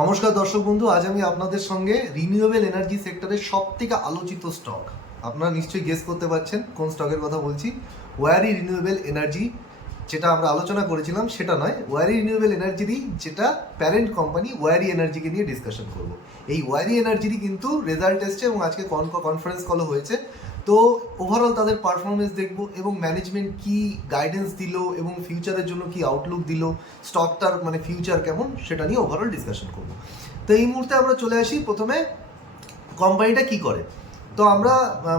নমস্কার দর্শক বন্ধু, আজ আমি আপনাদের সঙ্গে রিনিউয়েবল এনার্জি সেক্টরের সব থেকে আলোচিত স্টক, আপনারা নিশ্চয়ই গেস করতে পারছেন কোন স্টকের কথা বলছি। ওয়ারি রিনিউয়েবল এনার্জি, যেটা আমরা আলোচনা করেছিলাম সেটা নয়, ওয়ারি রিনিউয়েবল এনার্জিরই যেটা প্যারেন্ট কোম্পানি ওয়ারি এনার্জিকে নিয়ে ডিসকাশন করব। এই ওয়ারি এনার্জিরই কিন্তু রেজাল্ট এসছে এবং আজকে কনফারেন্স কলও হয়েছে। তো ওভারঅল তাদের পারফরমেন্স দেখব এবং ম্যানেজমেন্ট কি গাইডেন্স দিল এবং ফিউচারের জন্য কি আউটলুক দিল, স্টকটার মানে ফিউচার কেমন সেটা নিয়ে ওভারঅল ডিসকাশন করব। তো এই মুহূর্তে আমরা চলে আসি প্রথমে কোম্পানিটা কি করে। তো আমরা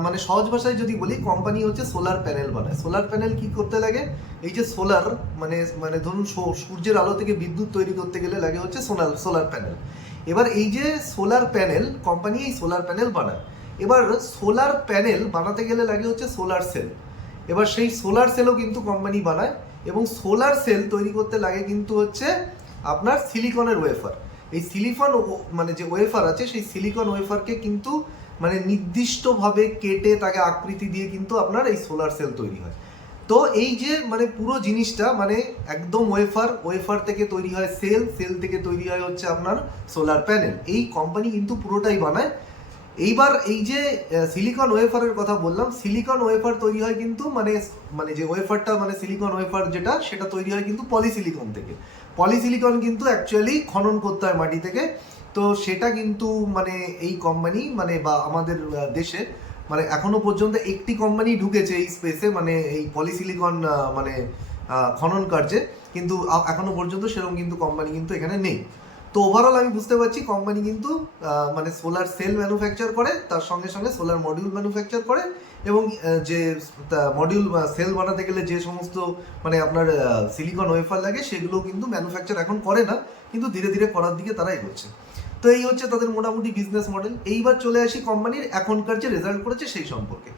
মানে সহজ ভাষায় যদি বলি, কোম্পানি হচ্ছে সোলার প্যানেল বানায়। সোলার প্যানেল কি করতে লাগে? এই যে সোলার মানে মানে ধরুন সূর্যের আলো থেকে বিদ্যুৎ তৈরি করতে গেলে লাগে হচ্ছে সোলার প্যানেল। এবার এই যে সোলার প্যানেল, কোম্পানি এই সোলার প্যানেল বানায়। এবার সোলার প্যানেল বানাতে গেলে লাগে হচ্ছে সোলার সেল। এবার সেই সোলার সেলও কিন্তু কোম্পানি বানায় এবং সোলার সেল তৈরি করতে লাগে কিন্তু হচ্ছে আপনার সিলিকনের ওয়েফার। এই সিলিকন মানে যে ওয়েফার আছে, সেই সিলিকন ওয়েফারকে কিন্তু মানে নির্দিষ্টভাবে কেটে তাকে আকৃতি দিয়ে কিন্তু আপনার এই সোলার সেল তৈরি হয়। তো এই যে মানে পুরো জিনিসটা মানে একদম ওয়েফার থেকে তৈরি হয় সেল থেকে তৈরি হয় হচ্ছে আপনার সোলার প্যানেল। এই কোম্পানি কিন্তু পুরোটাই বানায়। এইবার এই যে সিলিকন ওয়েফারের কথা বললাম, সিলিকন ওয়েফার তৈরি হয় কিন্তু মানে মানে যে ওয়েফারটা মানে সিলিকন ওয়েফার যেটা, সেটা তৈরি হয় কিন্তু পলিসিলিকন থেকে। পলিসিলিকন কিন্তু অ্যাকচুয়ালি খনন করতে হয় মাটি থেকে। তো সেটা কিন্তু মানে এই কোম্পানি মানে বা আমাদের দেশে মানে এখনো পর্যন্ত একটি কোম্পানি ঢুকেছে এই স্পেসে, মানে এই পলিসিলিকন মানে খনন কার্যে, কিন্তু এখনো পর্যন্ত সেরকম কিন্তু কোম্পানি কিন্তু এখানে নেই। তো ওভারঅল আমি বুঝতে পারছি কোম্পানি কিন্তু মানে সোলার সেল ম্যানুফ্যাকচার করে, তার সঙ্গে সঙ্গে সোলার মডিউল ম্যানুফ্যাকচার করে এবং যে মডিউল সেল বানাতে গেলে যে সমস্ত মানে আপনার সিলিকন ওয়েফার লাগে সেগুলো কিন্তু ম্যানুফ্যাকচার এখন করে না, কিন্তু ধীরে ধীরে করার দিকে তারা এগোচ্ছে। তো এই হচ্ছে তাদের মোটামুটি বিজনেস মডেল। এইবার চলে আসি কোম্পানির এখনকার যে রেজাল্ট করেছে সেই সম্পর্কে।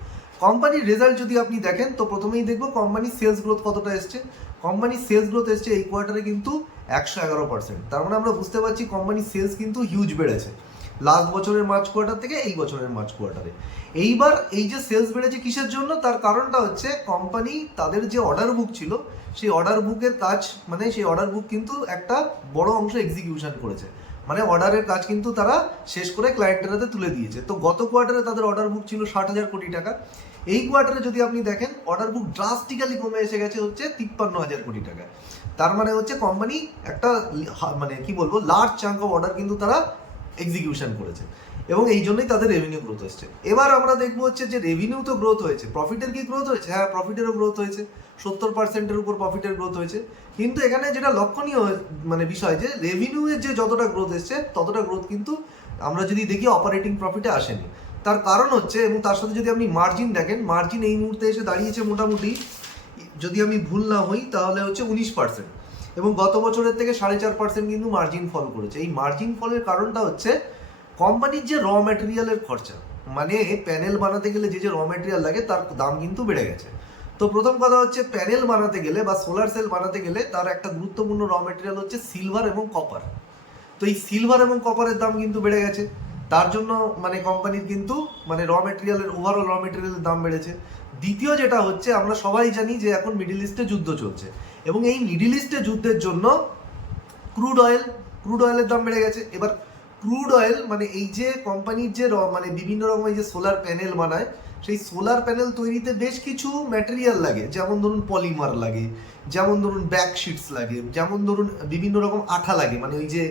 কোম্পানির রেজাল্ট যদি আপনি দেখেন তো প্রথমেই দেখবো কোম্পানির সেলস গ্রোথ কতটা এসছে। কোম্পানির সেলস গ্রোথ এসছে এই কোয়ার্টারে কিন্তু 111%। তার মানে আমরা বুঝতে পারছি কোম্পানির সেলস কিন্তু হিউজ বেড়েছে লাস্ট বছরের মার্চ কোয়ার্টার থেকে এই বছরের মার্চ কোয়ার্টারে। এইবার এই যে সেলস বেড়েছে কিসের জন্য, তার কারণটা হচ্ছে কোম্পানি তাদের যে অর্ডার বুক ছিল সেই অর্ডার বুকের কাজ মানে সেই অর্ডার বুক কিন্তু একটা বড় অংশ এক্সিকিউশন করেছে, মানে অর্ডারের কাজ কিন্তু তারা শেষ করে ক্লায়েন্টের হাতে তুলে দিয়েছে। তো গত কোয়ার্টারে তাদের অর্ডার বুক ছিল 60,000 কোটি টাকা। এই কোয়ার্টারে যদি আপনি দেখেন অর্ডার বুক ড্রাস্টিক্যালি কমে এসে গেছে হচ্ছে 53,000 কোটি টাকা। তার মানে হচ্ছে কোম্পানি একটা মানে কি বলবো লার্জ চাঙ্ক অফ অর্ডার কিন্তু তারা এক্সিকিউশন করেছে এবং এই জন্যই তাদের রেভিনিউ গ্রোথ হচ্ছে। এবার আমরা দেখবো হচ্ছে যে রেভিনিউ তো গ্রোথ হয়েছে, প্রফিটের কি গ্রোথ হয়েছে? হ্যাঁ, প্রফিটেরও গ্রোথ হয়েছে, 70%-এর উপর প্রফিটের গ্রোথ হয়েছে। কিন্তু এখানে যেটা লক্ষণীয় মানে বিষয় যে রেভিনিউয়ের যে যতটা গ্রোথ এসছে ততটা গ্রোথ কিন্তু আমরা যদি দেখি অপারেটিং প্রফিটে আসেনি। তার কারণ হচ্ছে, এবং তার সাথে যদি আপনি মার্জিন দেখেন, মার্জিন এই মুহূর্তে এসে দাঁড়িয়েছে মোটামুটি, যদি আমি ভুল না হই তাহলে হচ্ছে 19%, এবং গত বছরের থেকে 4.5% কিন্তু মার্জিন ফল করেছে। এই মার্জিন ফলের কারণটা হচ্ছে কোম্পানির যে র ম্যাটেরিয়ালের খরচা, মানে প্যানেল বানাতে গেলে যে যে র ম্যাটেরিয়াল লাগে তার দাম কিন্তু বেড়ে গেছে। তো প্রথম কথা হচ্ছে প্যানেল বানাতে গেলে বা সোলার সেল বানাতে গেলে তার একটা গুরুত্বপূর্ণ র ম্যাটেরিয়াল হচ্ছে সিলভার এবং কপার। তো এই সিলভার এবং কপারের দাম কিন্তু বেড়ে গেছে, তার জন্য মানে কোম্পানির কিন্তু মানে র ম্যাটেরিয়ালের ওভারঅল র ম্যাটেরিয়ালের দাম বেড়েছে। দ্বিতীয় যেটা হচ্ছে, আমরা সবাই জানি যে এখন মিডিল ইস্টে যুদ্ধ চলছে এবং এই মিডিল ইস্টে যুদ্ধের জন্য ক্রুড অয়েলের দাম বেড়ে গেছে। এবার ক্রুড অয়েল মানে এই যে কোম্পানির যে মানে বিভিন্ন রকম এই যে সোলার প্যানেল বানায়, সেই সোলার প্যানেল তৈরিতে বেশ কিছু ম্যাটেরিয়াল লাগে, যেমন ধরুন পলিমার লাগে, যেমন ধরুন ব্যাক শিটস লাগে, যেমন ধরুন বিভিন্ন রকম আঠা লাগে, মানে ওই যে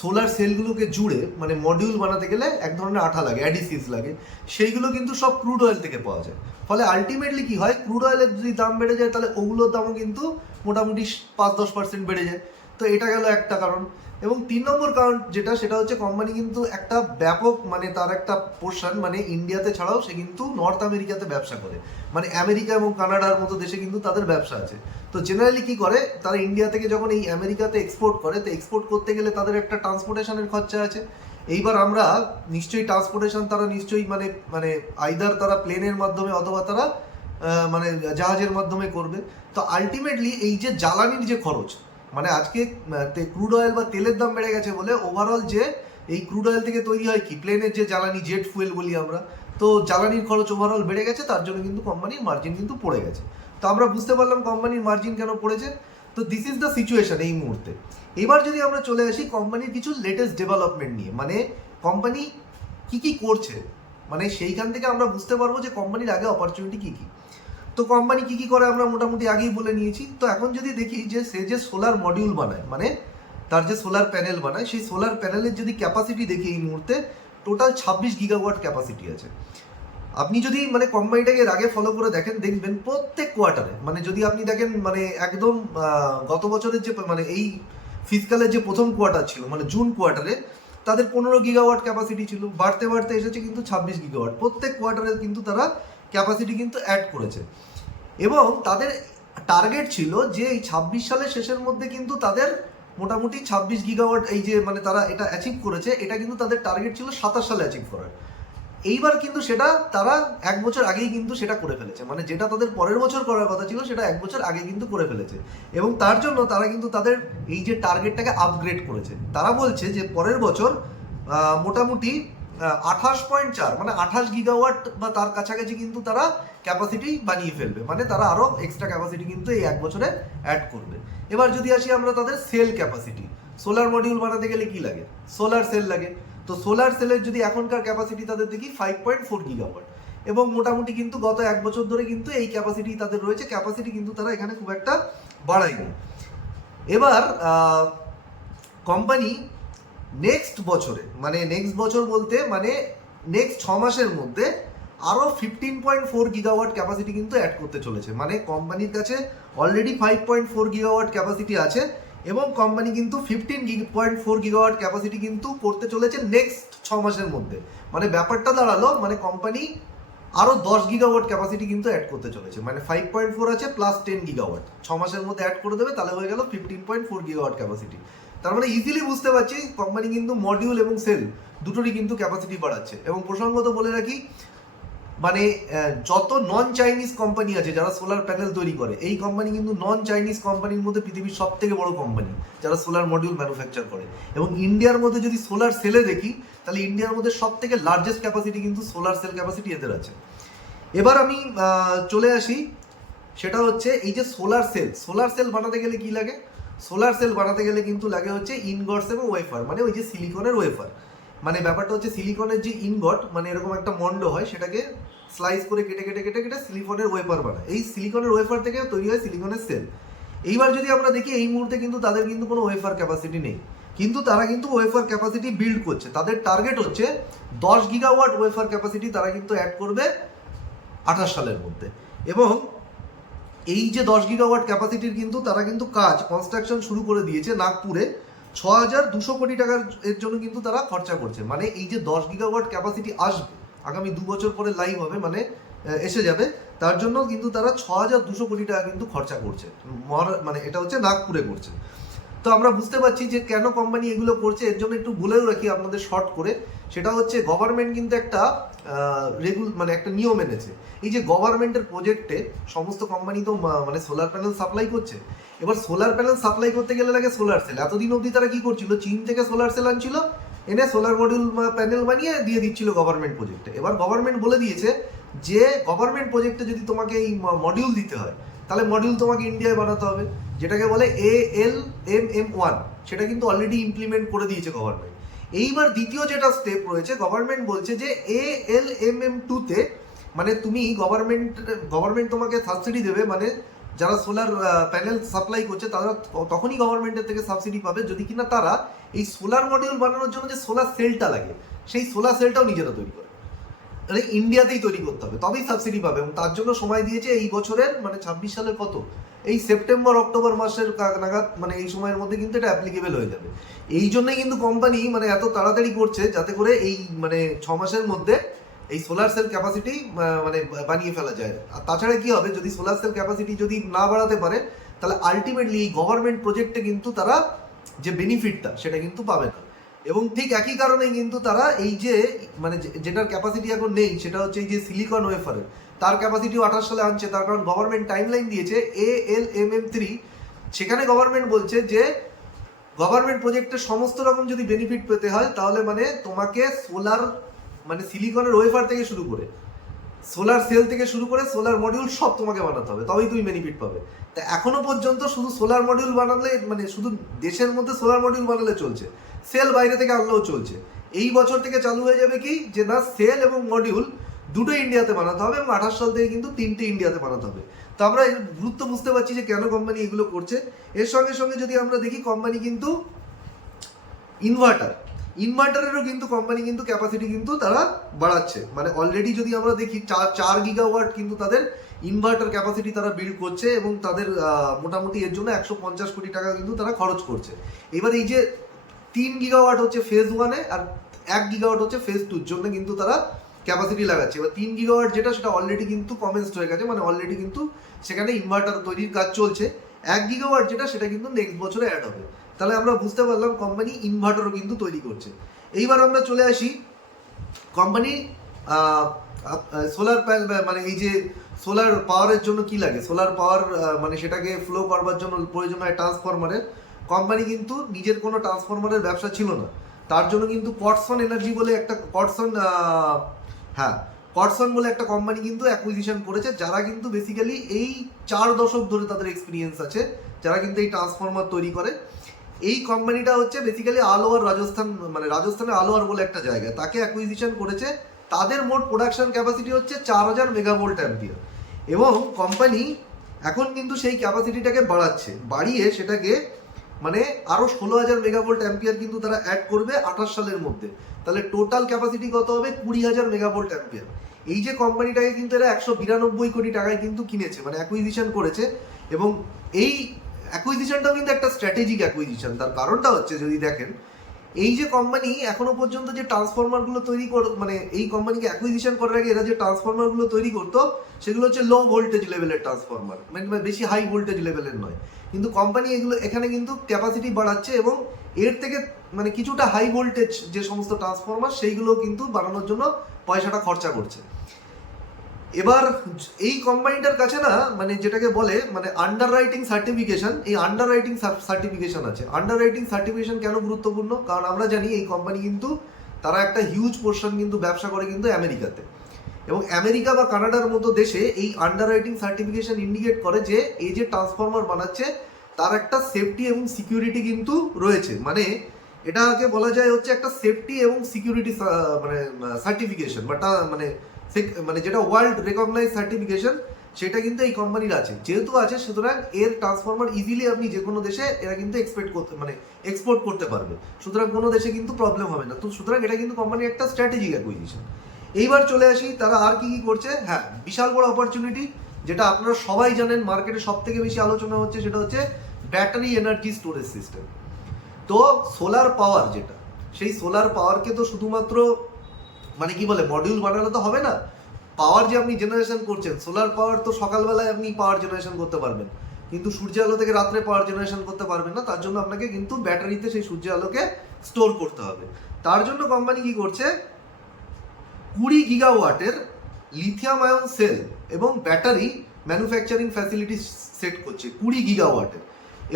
সোলার সেলগুলোকে জুড়ে মানে মডিউল বানাতে গেলে এক ধরনের আঠা লাগে, অ্যাডিসিভস লাগে, সেইগুলো কিন্তু সব ক্রুড অয়েল থেকে পাওয়া যায়। ফলে আলটিমেটলি কি হয়, ক্রুড অয়েলের যদি দাম বেড়ে যায় তাহলে ওগুলোর দামও কিন্তু মোটামুটি 5-10% বেড়ে যায়। তো এটা গেল একটা কারণ। এবং 3 নম্বর কারণ যেটা, সেটা হচ্ছে কোম্পানি কিন্তু একটা ব্যাপক মানে তার একটা পোর্শন মানে ইন্ডিয়াতে ছাড়াও সে কিন্তু নর্থ আমেরিকাতে ব্যবসা করে, মানে আমেরিকা এবং কানাডার মতো দেশে কিন্তু তাদের ব্যবসা আছে। তো জেনারেলি কি করে, তারা ইন্ডিয়া থেকে যখন এই আমেরিকাতে এক্সপোর্ট করে, তো এক্সপোর্ট করতে গেলে তাদের একটা ট্রান্সপোর্টেশনের খরচা আছে। এইবার আমরা নিশ্চয়ই ট্রান্সপোর্টেশন তারা নিশ্চয়ই মানে মানে আইদার তারা প্লেনের মাধ্যমে অথবা তারা মানে জাহাজের মাধ্যমে করবে। তো আলটিমেটলি এই যে জ্বালানির যে খরচ, মানে আজকে ক্রুড অয়েল বা তেলের দাম বেড়ে গেছে বলে ওভারঅল যে এই ক্রুড অয়েল থেকে তৈরি হয় কি প্লেনের যে জ্বালানি, জেট ফুয়েল বলি আমরা, তো জ্বালানির খরচ ওভারঅল বেড়ে গেছে, তার জন্য কিন্তু কোম্পানির মার্জিন কিন্তু পড়ে গেছে। তো আমরা বুঝতে পারলাম কোম্পানির মার্জিন কেন পড়েছে। তো দিস ইজ দ্য সিচুয়েশন এই মুহূর্তে। এবার যদি আমরা চলে আসি কোম্পানির কিছু লেটেস্ট ডেভেলপমেন্ট নিয়ে, মানে কোম্পানি কি কি করছে, মানে সেইখান থেকে আমরা বুঝতে পারবো যে কোম্পানির আগে অপরচুনিটি কি কি। তো কোম্পানি কি কি করে আমরা মোটামুটি আগেই বলে নিয়েছি। তো এখন যদি দেখি যে সে যে সোলার মডিউল বানায়, মানে তার যে সোলার প্যানেল বানায়, সেই সোলার প্যানেলের যদি ক্যাপাসিটি দেখি এই মুহূর্তে টোটাল 26 গিগাওয়াট ক্যাপাসিটি আছে। আপনি যদি মানে কোম্পানিটাকে এর আগে ফলো করে দেখেন, দেখবেন প্রত্যেক কোয়ার্টারে, মানে যদি আপনি দেখেন মানে একদম গত বছরের যে মানে এই ফিসকালের যে প্রথম কোয়ার্টার ছিল, মানে জুন কোয়ার্টারে তাদের 15 গিগাওয়াট ক্যাপাসিটি ছিল, বাড়তে বাড়তে এসেছে কিন্তু 26 গিগাওয়াট। প্রত্যেক কোয়ার্টারে কিন্তু তারা ক্যাপাসিটি কিন্তু অ্যাড করেছে এবং তাদের টার্গেট ছিল যে এই 26 সালের শেষের মধ্যে কিন্তু তাদের মোটামুটি 26 গিগাওয়াট এই যে মানে তারা এটা অ্যাচিভ করেছে, এটা কিন্তু তাদের টার্গেট ছিল 27 সালে অ্যাচিভ করার। এইবার কিন্তু সেটা তারা এক বছর আগেই কিন্তু সেটা করে ফেলেছে, মানে যেটা তাদের পরের বছর করার কথা ছিল সেটা এক বছর আগে কিন্তু করে ফেলেছে। এবং তার জন্য তারা কিন্তু তাদের এই যে টার্গেটটাকে আপগ্রেড করেছে। তারা বলছে যে পরের বছর মোটামুটি 28.4 মানে 28 গিগাওয়াট বা তার কাছাকাছি কিন্তু তারা ক্যাপাসিটি বানিয়ে ফেলবে, মানে তারা আরও এক্সট্রা ক্যাপাসিটি কিন্তু এই এক বছরে অ্যাড করবে। এবার যদি আসি আমরা তাদের সেল ক্যাপাসিটি, সোলার মডিউল বানাতে গেলে কি লাগে, সোলার সেল লাগে। তো সোলার সেলের যদি এখনকার ক্যাপাসিটি তাদের দেখি 5.4 গিগাওয়াট, এবং মোটামুটি কিন্তু গত এক বছর ধরে কিন্তু এই ক্যাপাসিটি তাদের রয়েছে। ক্যাপাসিটি কিন্তু তারা এখানে খুব একটা বাড়ায়নি। এবার কোম্পানি নেক্সট বছরে, মানে নেক্সট বছর বলতে মানে নেক্সট 6 মাসের মধ্যে আরও 15.4 গিগাওয়াট ক্যাপাসিটি কিন্তু অ্যাড করতে চলেছে। মানে কোম্পানির কাছে অলরেডি 5.4 গিগাওয়াট ক্যাপাসিটি আছে এবং কোম্পানি কিন্তু 15.4 গিগাওয়াট ক্যাপাসিটি কিন্তু করতে চলেছে নেক্সট 6 মাসের মধ্যে। মানে ব্যাপারটা দাঁড়ালো মানে কোম্পানি আরও 10 গিগাওয়াট ক্যাপাসিটি কিন্তু অ্যাড করতে চলেছে। মানে 5.4 আছে প্লাস 10 গিগাওয়াট 6 মাসের মধ্যে অ্যাড করে দেবে, তাহলে হয়ে গেল 15.4 গিগাওয়াট ক্যাপাসিটি। তার মানে ইজিলি বুঝতে পারছি কোম্পানি কিন্তু মডিউল এবং সেল দুটোরই কিন্তু ক্যাপাসিটি বাড়াচ্ছে। এবং প্রসঙ্গত বলে রাখি, মানে যত নন চাইনিজ কোম্পানি আছে যারা সোলার প্যানেল তৈরি করে, এই কোম্পানি কিন্তু নন চাইনিজ কোম্পানির মধ্যে পৃথিবীর সব থেকে বড় কোম্পানি যারা সোলার মডিউল ম্যানুফ্যাকচার করে। এবং ইন্ডিয়ার মধ্যে যদি সোলার সেলে দেখি, তাহলে ইন্ডিয়ার মধ্যে সব থেকে লার্জেস্ট ক্যাপাসিটি কিন্তু সোলার সেল ক্যাপাসিটি এদের আছে। এবার আমি চলে আসি, সেটা হচ্ছে এই যে সোলার সেল বানাতে গেলে কি লাগে। সোলার সেল বানাতে গেলে কিন্তু লাগে হচ্ছে ইনগটস এবং ওয়েফার, মানে ওই যে সিলিকনের ওয়েফার। মানে ব্যাপারটা হচ্ছে সিলিকনের যে ইনগট, মানে এরকম একটা মন্ড হয়, সেটাকে স্লাইস করে কেটে কেটে কেটে কেটে সিলিকনের ওয়েফার বানায়। এই সিলিকনের ওয়েফার থেকে তৈরি হয় সিলিকনের সেল। এইবার যদি আমরা দেখি এই মুহূর্তে কিন্তু তাদের কিন্তু কোনো ওয়েফার ক্যাপাসিটি নেই, কিন্তু তারা কিন্তু ওয়েফার ক্যাপাসিটি বিল্ড করছে। তাদের টার্গেট হচ্ছে 10 গিগাওয়াট ওয়েফার ক্যাপাসিটি তারা কিন্তু অ্যাড করবে 28 সালের মধ্যে। এবং এই যে 10 গিগাওয়াট ক্যাপাসিটির কিন্তু তারা কিন্তু কাজ কনস্ট্রাকশন শুরু করে দিয়েছে নাগপুরে। 6200 কোটি টাকার এর জন্য কিন্তু তারা খরচা করছে। মানে এই যে 10 গিগাওয়াট ক্যাপাসিটি আসবে আগামী 2 বছর পরে লাইভ হবে, মানে এসে যাবে, তার জন্য কিন্তু তারা 6200 কোটি টাকা কিন্তু খরচা করছে। মানে এটা হচ্ছে নাগপুরে করছে। তো আমরা বুঝতে পারছি যে কেন কোম্পানি এগুলো করছে। এর জন্য একটু বলেও রাখি আপনাদের শর্ট করে, সেটা হচ্ছে গভর্নমেন্ট কিন্তু একটা মানে একটা নিয়ম এনেছে। এই যে গভর্নমেন্টের প্রজেক্টে সমস্ত কোম্পানি তো মানে সোলার প্যানেল সাপ্লাই করছে। এবার সোলার প্যানেল সাপ্লাই করতে গেলে লাগে সোলার সেল। এতদিন অবধি তারা কি করছিল, চীন থেকে সোলার সেল আনছিল, এনে সোলার মডিউল প্যানেল বানিয়ে দিয়ে দিচ্ছিল গভর্নমেন্ট প্রজেক্টে। এবার গভর্নমেন্ট বলে দিয়েছে যে গভর্নমেন্ট প্রজেক্টে যদি তোমাকে এই মডিউল দিতে হয়, তাহলে মডিউল তোমাকে ইন্ডিয়ায় বানাতে হবে, যেটাকে বলে ALMM1। সেটা কিন্তু অলরেডি ইমপ্লিমেন্ট করে দিয়েছে গভর্নমেন্ট। এইবার দ্বিতীয় যেটা স্টেপ রয়েছে, গভর্নমেন্ট বলছে যে ALMM2-তে মানে তুমি গভর্নমেন্ট তোমাকে সাবসিডি দেবে, মানে যারা সোলার প্যানেল সাপ্লাই করছে তারা তখনই গভর্নমেন্টের থেকে সাবসিডি পাবে যদি কিনা তারা এই সোলার মডিউল বানানোর জন্য যে সোলার সেলটা লাগে সেই সোলার সেলটাও নিজেরা তৈরি করে। মানে ইন্ডিয়াতেই তৈরি করতে হবে, তবেই সাবসিডি পাবে। এবং তার জন্য সময় দিয়েছে এই বছরের মানে 26 সালের কত, এই সেপ্টেম্বর অক্টোবর মাসের নাগাদ, মানে এই সময়ের মধ্যে কিন্তু এটা অ্যাপ্লিকেবল হয়ে যাবে। এই জন্যই কিন্তু কোম্পানি মানে এত তাড়াতাড়ি করছে যাতে করে এই মানে 6 মাসের মধ্যে এই সোলার সেল ক্যাপাসিটি মানে বানিয়ে ফেলা যায়। আর তাছাড়া কি হবে, যদি সোলার সেল ক্যাপাসিটি যদি না বাড়াতে পারে, তাহলে আলটিমেটলি এই গভর্নমেন্ট প্রজেক্টে কিন্তু তারা যে বেনিফিটটা সেটা কিন্তু পাবে না। এবং ঠিক একই কারণেই কিন্তু তারা এই যে মানে যেটার ক্যাপাসিটি এখন নেই, সেটা হচ্ছে এই যে সিলিকন ওয়েফারের, তার ক্যাপাসিটিও 28 সালে আনছে। তার কারণ গভর্নমেন্ট টাইমলাইন দিয়েছে ALMM3। সেখানে গভর্নমেন্ট বলছে যে গভর্নমেন্ট প্রজেক্টের সমস্ত রকম যদি বেনিফিট পেতে হয়, তাহলে মানে তোমাকে সোলার মানে সিলিকনের ওয়েফার থেকে শুরু করে সোলার সেল থেকে শুরু করে সোলার মডিউল সব তোমাকে বানাতে হবে, তবেই তুমি বেনিফিট পাবে। তা এখনো পর্যন্ত শুধু সোলার মডিউল বানালে মানে শুধু দেশের মধ্যে সোলার মডিউল বানালে চলছে, সেল বাইরে থেকে আনলেও চলছে। এই বছর থেকে চালু হয়ে যাবে কি যে না, সেল এবং মডিউল দুটো ইন্ডিয়াতে বানাতে হবে, এবং 28 সাল থেকে কিন্তু 3টে ইন্ডিয়াতে বানাতে হবে। তো আমরা এর গুরুত্ব বুঝতে পারছি যে কেন কোম্পানি এগুলো করছে। এর সঙ্গে সঙ্গে যদি আমরা দেখি, কোম্পানি কিন্তু ইনভার্টারেরও কিন্তু কোম্পানি কিন্তু ক্যাপাসিটি কিন্তু তারা বাড়াচ্ছে। মানে অলরেডি যদি আমরা দেখি 4 গিগাওয়াট কিন্তু তাদের ইনভার্টার ক্যাপাসিটি তারা বিল্ড করছে, এবং তাদের মোটামুটি এর জন্য 150 কোটি টাকা কিন্তু তারা খরচ করছে। এবার এই যে 3 গিগাওয়াট হচ্ছে ফেজ 1-এ, আর 1 গিগাওয়াট হচ্ছে ফেজ 2-র জন্য কিন্তু তারা ক্যাপাসিটি লাগাচ্ছে। এবার 3 গিগাওয়াট যেটা, সেটা অলরেডি কিন্তু কমেন্সড হয়ে গেছে, মানে অলরেডি কিন্তু সেখানে ইনভার্টার তৈরির কাজ চলছে। 1 গিগাওয়াট যেটা, সেটা কিন্তু নেক্সট বছরে অ্যাড হবে। তাহলে আমরা বুঝতে পারলাম কোম্পানি ইনভার্টারও কিন্তু তৈরি করছে। এইবার আমরা চলে আসি কোম্পানি সোলার মানে এই যে সোলার পাওয়ারের জন্য কি লাগে, সোলার পাওয়ার মানে সেটাকে ফ্লো করবার জন্য প্রয়োজন হয় ট্রান্সফরমারের। কোম্পানি কিন্তু নিজের কোনো ট্রান্সফরমারের ব্যবসা ছিল না, তার জন্য কিন্তু কটসন এনার্জি বলে একটা কটসন বলে একটা কোম্পানি কিন্তু অ্যাকুইজিশন করেছে, যারা কিন্তু বেসিক্যালি এই 4 দশক ধরে তাদের এক্সপিরিয়েন্স আছে, যারা কিন্তু এই ট্রান্সফরমার তৈরি করে। এই কোম্পানিটা হচ্ছে বেসিক্যালি আলোয়ার রাজস্থান, মানে রাজস্থানে আলোয়ার বলে একটা জায়গা, তাকে অ্যাকুইজিশন করেছে। তাদের মোট প্রোডাকশন ক্যাপাসিটি হচ্ছে 4000 মেগাভোল্ট অ্যাম্পিয়ার, এবং কোম্পানি এখন কিন্তু সেই ক্যাপাসিটিটাকে বাড়িয়ে সেটাকে মানে আরও 16000 মেগাভোল্ট অ্যাম্পিয়ার কিন্তু তারা অ্যাড করবে 28 সালের মধ্যে। তাহলে টোটাল ক্যাপাসিটি কত হবে? 20000 মেগাভোল্ট অ্যাম্পিয়ার। এই যে কোম্পানিটাকে কিন্তু এরা 192 কোটি টাকায় কিন্তু কিনেছে, মানে অ্যাকুইজিশন করেছে। এবং এই অ্যাকুইজিশনটাও কিন্তু একটা স্ট্র্যাটেজিক অ্যাকুইজিশন। তার কারণটা হচ্ছে, যদি দেখেন, এই যে কোম্পানি এখনো পর্যন্ত যে ট্রান্সফরমারগুলো মানে এই কোম্পানিকে অ্যাকুইজিশন করার আগে এরা যে ট্রান্সফরমারগুলো তৈরি করতো, সেগুলো হচ্ছে লো ভোল্টেজ লেভেলের ট্রান্সফরমার, মানে বেশি হাই ভোল্টেজ লেভেলের নয়। কিন্তু কোম্পানি এখানে কিন্তু ক্যাপাসিটি বাড়াচ্ছে, এবং এর থেকে মানে কিছুটা হাই ভোল্টেজ যে সমস্ত ট্রান্সফরমার, সেইগুলো কিন্তু বানানোর জন্য পয়সাটা খরচা করছে। এবার এই কোম্পানিটার কাছে না, মানে যেটাকে বলে মানে আন্ডার রাইটিং সার্টিফিকেশন, এই আন্ডার রাইটিং সার্টিফিকেশন আছে। আন্ডার রাইটিং সার্টিফিকেশন কেন গুরুত্বপূর্ণ? কারণ আমরা জানি এই কোম্পানি কিন্তু তারা একটা হিউজ পোর্শন কিন্তু ব্যবসা করে কিন্তু আমেরিকাতে, এবং আমেরিকা বা কানাডার মতো দেশে এই আন্ডার রাইটিং সার্টিফিকেশন ইন্ডিকেট করে যে এই যে ট্রান্সফরমার বানাচ্ছে তার একটা সেফটি এবং সিকিউরিটি কিন্তু রয়েছে। মানে এটাকে বলা যায় হচ্ছে একটা সেফটি এবং সিকিউরিটি মানে সার্টিফিকেশন, বা মানে যেটা ওয়ার্ল্ড রেকগনাইজ সার্টিফিকেশন, সেটা কিন্তু এই কোম্পানির আছে। যেহেতু আছে, সুতরাং এর ট্রান্সফরমার ইজিলি আপনি যে কোনো দেশে এরা কিন্তু এক্সপোর্ট করতে পারবে। সুতরাং কোনো দেশে কিন্তু প্রবলেম হবে না। তো সুতরাং এটা কিন্তু কোম্পানির একটা স্ট্র্যাটেজিক অ্যাকুইজিশন। এইবার চলে আসি তারা আর কি কি করছে। হ্যাঁ, বিশাল বড় অপরচুনিটি, যেটা আপনারা সবাই জানেন, মার্কেটে সব থেকে বেশি আলোচনা হচ্ছে, সেটা হচ্ছে ব্যাটারি এনার্জি স্টোরেজ সিস্টেম। তো সোলার পাওয়ার যেটা, সেই সোলার পাওয়ারকে তো শুধুমাত্র মানে কি বলে মডিউল বানালে তো হবে না। পাওয়ার যে আপনি জেনারেশন করছেন, সোলার পাওয়ার তো সকালবেলায় আপনি পাওয়ার জেনারেশন করতে পারবেন, কিন্তু সূর্য আলো থেকে রাত্রে পাওয়ার জেনারেশন করতে পারবেন না। তার জন্য আপনাকে কিন্তু ব্যাটারিতে সেই সূর্য আলোকে স্টোর করতে হবে। তার জন্য কোম্পানি কি করছে, 20 গিগাওয়াটের লিথিয়াম আয়ন সেল এবং ব্যাটারি ম্যানুফ্যাকচারিং ফ্যাসিলিটি সেট করছে 20 গিগাওয়াটের,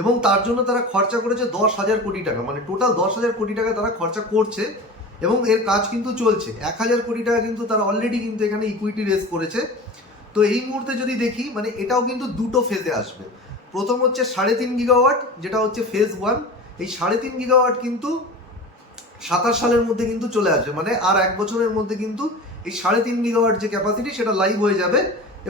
এবং তার জন্য তারা খরচা করেছে 10,000 কোটি টাকা। মানে টোটাল 10,000 কোটি টাকা তারা খরচা করছে, এবং এর কাজ কিন্তু চলছে। 1000 কোটি টাকা কিন্তু তারা অলরেডি কিন্তু এখানে ইকুইটি রেজ করেছে। তো এই মুহূর্তে যদি দেখি, মানে এটাও কিন্তু দুটো ফেজে আসবে। প্রথম হচ্ছে 3.5 গিগাওয়াট, যেটা হচ্ছে ফেজ 1। এই 3.5 গিগাওয়াট কিন্তু 27 সালের মধ্যে কিন্তু চলে আসবে, মানে আর 1 বছরের মধ্যে কিন্তু এই 3.5 গিগাওয়াট যে ক্যাপাসিটি, সেটা লাইভ হয়ে যাবে,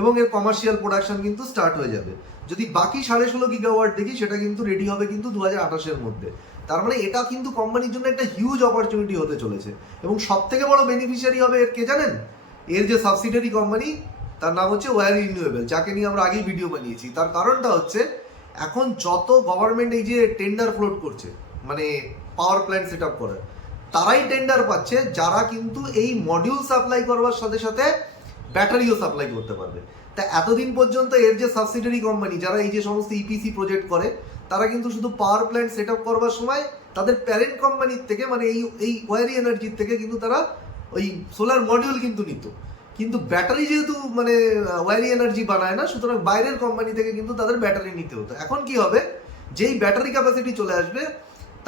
এবং এর কমার্শিয়াল প্রোডাকশন কিন্তু স্টার্ট হয়ে যাবে। যদি বাকি 16.5 গিগাওয়াট দেখি, সেটা কিন্তু রেডি হবে কিন্তু 2028-এর মধ্যে। তার মানে এটা কিন্তু কোম্পানির জন্য একটা হিউজ অপরচুনিটি হতে চলেছে। এবং সব থেকে বড় বেনিফিশিয়ারি হবে এর, কে জানেন? এর যে সাবসিডিয়ারি কোম্পানি, তার নাম হচ্ছে ওয়ারি রিনিউয়েবল, যাকে নিয়ে আমরা আগেই ভিডিও বানিয়েছি। তার কারণটা হচ্ছে, এখন যত গভর্নমেন্ট এই যে টেন্ডার ফ্লোট করছে, মানে পাওয়ার প্ল্যান্ট সেট আপ করার, তারাই টেন্ডার পাচ্ছে যারা কিন্তু এই মডিউল সাপ্লাই করবার সাথে সাথে ব্যাটারিও সাপ্লাই করতে পারবে। তা এতদিন পর্যন্ত এর যে সাবসিডিয়ারি কোম্পানি, যারা এই যে সমস্ত ইপিসি প্রজেক্ট করে, তারা কিন্তু শুধু পাওয়ার প্ল্যান্ট সেট আপ করবার সময় তাদের প্যারেন্ট কোম্পানির থেকে, মানে এই ওয়ারি এনার্জির থেকে কিন্তু তারা ওই সোলার মডিউল কিন্তু নিত। কিন্তু ব্যাটারি যেহেতু মানে ওয়ারি এনার্জি বানায় না, সুতরাং বাইরের কোম্পানি থেকে কিন্তু তাদের ব্যাটারি নিতে হতো। এখন কি হবে, যেই ব্যাটারি ক্যাপাসিটি চলে আসবে,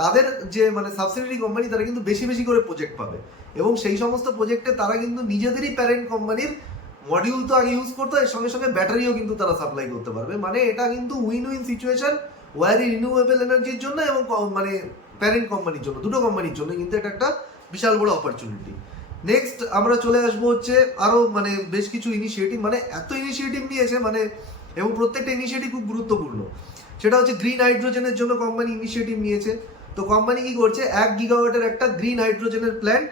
তাদের যে মানে সাবসিডিয়ারি কোম্পানি, তারা কিন্তু বেশি বেশি করে প্রজেক্ট পাবে, এবং সেই সমস্ত প্রজেক্টে তারা কিন্তু নিজেদেরই প্যারেন্ট কোম্পানির মডিউল তো আগে ইউজ করতো, এর সঙ্গে সঙ্গে ব্যাটারিও কিন্তু তারা সাপ্লাই করতে পারবে। মানে এটা কিন্তু উইন উইন সিচুয়েশন ওয়ারি রিনিউয়েবল এনার্জির জন্য এবং মানে প্যারেন্ট কোম্পানির জন্য, দুটো কোম্পানির জন্য কিন্তু এটা একটা বিশাল বড় অপরচুনিটি। নেক্সট আমরা চলে আসবো হচ্ছে আরো মানে বেশ কিছু ইনিশিয়েটিভ, মানে এত ইনিশিয়েটিভ নিয়েছে মানে, এবং প্রত্যেকটা ইনিশিয়েটিভ খুব গুরুত্বপূর্ণ। সেটা হচ্ছে গ্রিন হাইড্রোজেনের জন্য কোম্পানি ইনিশিয়েটিভ নিয়েছে। তো কোম্পানি কি করছে, 1 গিগাওয়াটের একটা গ্রিন হাইড্রোজেনের প্ল্যান্ট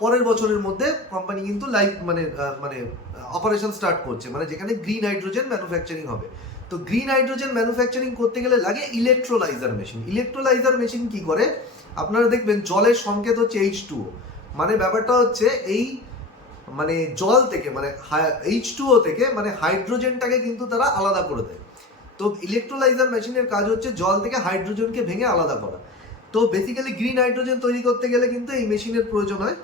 পরের বছরের মধ্যে কোম্পানি কিন্তু লাইভ মানে অপারেশন স্টার্ট করছে, মানে যেখানে গ্রিন হাইড্রোজেন ম্যানুফ্যাকচারিং হবে। তো গ্রিন হাইড্রোজেন ম্যানুফ্যাকচারিং করতে গেলে লাগে ইলেকট্রোলাইজার মেশিন। ইলেকট্রোলাইজার মেশিন কি করে, আপনারা দেখবেন জলের সংকেত হচ্ছে H2O, মানে ব্যাপারটা হচ্ছে এই মানে জল থেকে মানে H2O থেকে মানে হাইড্রোজেনটাকে কিন্তু তারা আলাদা করে দেয়। তো ইলেকট্রোলাইজার মেশিনের কাজ হচ্ছে জল থেকে হাইড্রোজেনকে ভেঙে আলাদা করা। তো বেসিক্যালি গ্রিন হাইড্রোজেন তৈরি করতে গেলে কিন্তু এই মেশিনের প্রয়োজন হয়,